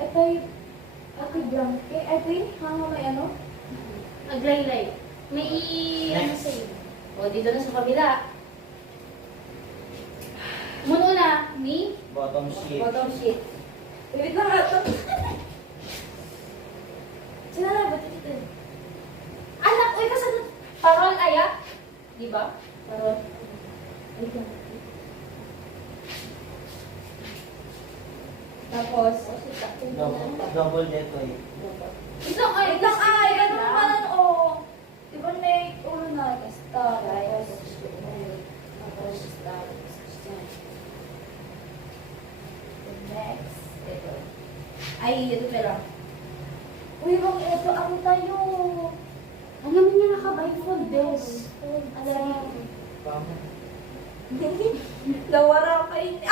Ito blanket. Ito yung hanga may ano? Aglaylay. May ano sa'yo. O, dito na sa kabila. Muna na, ni Bottom sheet. bottom sheet. Wait lang ito. Sinala ba ito? Anak, uy, kasan parol aya? Di ba? Parol. Wait lang. Tapos, Double decoy. Isang ay, wait lang ay, ano naman oh. Di ba may ulo na star? Tapos, Next, ito. Ay, ito pala. Uy, wag ito, ako tayo. ang naman niya naka-blindfold this. Alam Tama. Nawara kayo.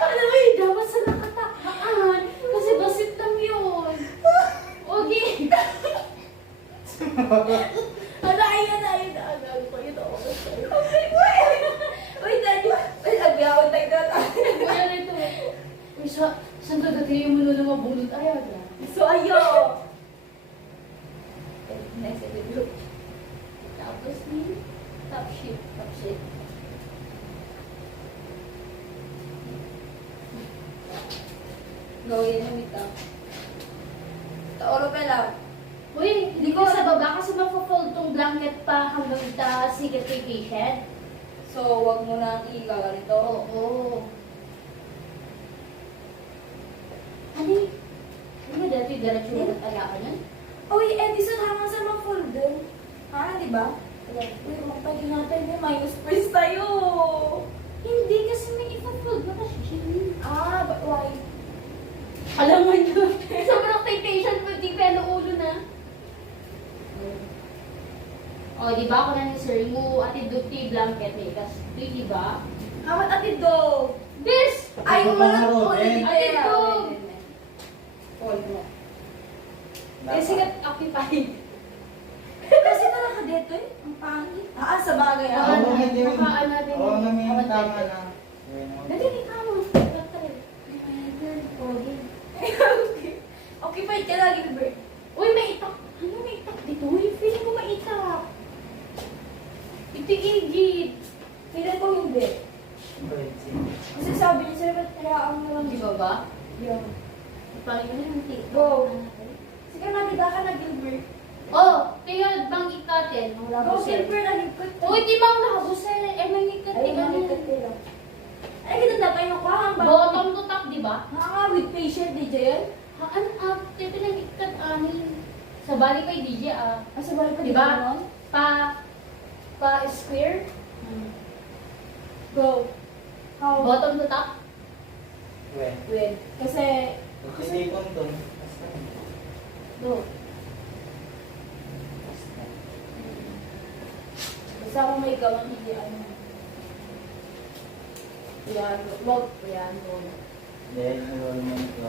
Alam mo yun, dapat sa nakataan. Kasi basit lang yun. Okay. Ayun. Uy, daddy. Uy, agyawan tayo na. Wala na ito. Uy, saan ka dati yung mulo na mabunod? Ay, aga. So, ayo. Next, ito. Tapos ni top sheet. Top sheet. Gawin na mita. Taoro pa lang. Uy, hindi ko sa baba kasi mapo-fold tong blanket pa hanggang sa sigat kay patient. So, wag mo nang i-gaganito. Oo. Ano yun? Ano ba dati diretso mo nag-alakan yan? Uy, Edison, hanga sa mga folder. Ha, di ba? Uy, magpagi natin eh. Minus space tayo. Hindi kasi may ipa-fold na kasi. Ah, but why? Alam mo yun. Sobrang kay patient mo, di pelo ulo na. O, di ba ako na ni Sir, mo atid dugti blanket may kas. Di ba? Amat atid do. This! Ay, Ito wala pang ko. road, eh. Atid do. Fold mo. Eh, Dapat. sigat occupied. Kasi talaga dito eh. Ang pangit. Ah, sa bagay. Oo, Ah, hindi. Nakaan natin. Oo, namin Awan tama natin. na. Ayun, oh. Dati di ka mo. Occupied ka lagi, Bert. Uy, may itak. Ano may itak dito? Uy, feeling ko may itak. Itigigit. Feeling ko hindi. Bread seat. Kasi sabi niya sir, ba't hayaan mo lang Di ba ba? yun? Ipangin mo na yung tik. Go. Sige, nabida ka na, Gilbert. Oh, tingnan bang ikatin. Ang Go, labusel. Gilbert, nagikot. Uy, di bang labusel? Eh, may ikat. Ay, nagikot nila. Ay, kita na kayo nakuha. Ang Bottom to top, di ba? nga, with patient, DJ yan. Ha, ano, ito lang ikat anin. Sa bali kay DJ, Asa ba pa Di ba? Pa square. Go. How? Bottom to top. When? When? Kasi, Hindi ko ito. Basta. Do. Basta. basta kung may gawang hindi ano. Yan, wag. Yan, go. Then, roll mo ito.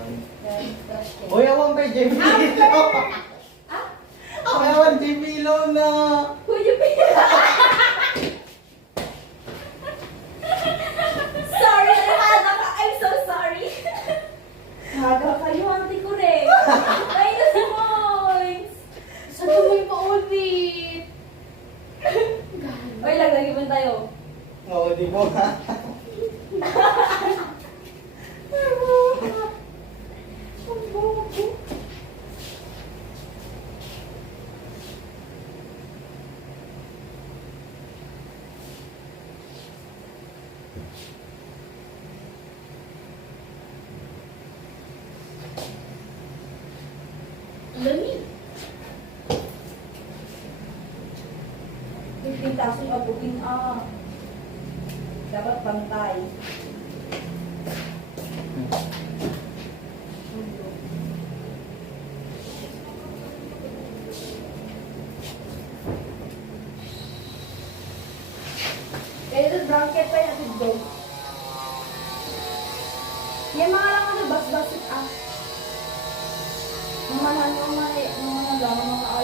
Yan, crush cake. Uy, awang kay Jimmy Lo. Ah? Awang Jimmy Lo na. Who you be? Sorry, Hana ka. I'm so sorry. Haga kayo, auntie ko rin. Minus points. Sa tuloy pa ulit. Oy, lagi mo tayo. Oo, di mo nga. Ang bobo. Lamig. 15,000 abutin dapat pantay. Kaya ito blanket pa yung atid do. Yan mga lang ano, bas-basit Mga lang, mga lang, mga